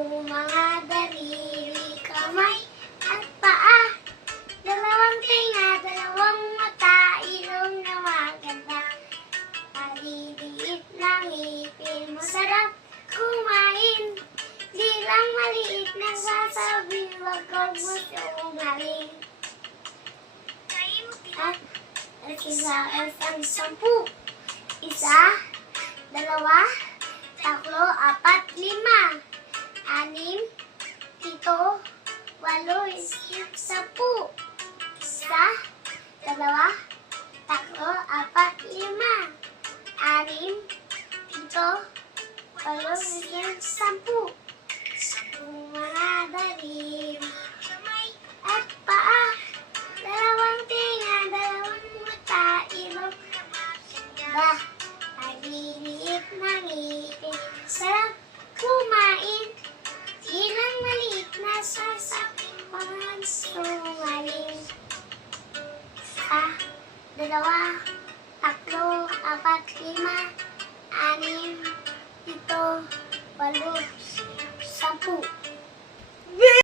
mga daliri, kamay at paa. Dalawang tenga, dalawang mata, ilong na maganda. Maliliit na ngipin, masarap kumain. Di lang maliit, nagsasabi, wag kang masungaling. At isa ang 10. Isa, dalawa, tatlo, apat, lima, anim, pito, walo, 10. Isa, dalawa, tatlo, apat, lima, anim, pito, walo, 10. Mga daliri, kamay at paa. Dalawang tenga, dalawang mata, ilong na maganda. Maliliit na ngipin, sarap kumain. Di lang maliit, nasasakit mga sungaling. Isa, dalawa, tatlo, apat, lima, anim, pito, walo, 10.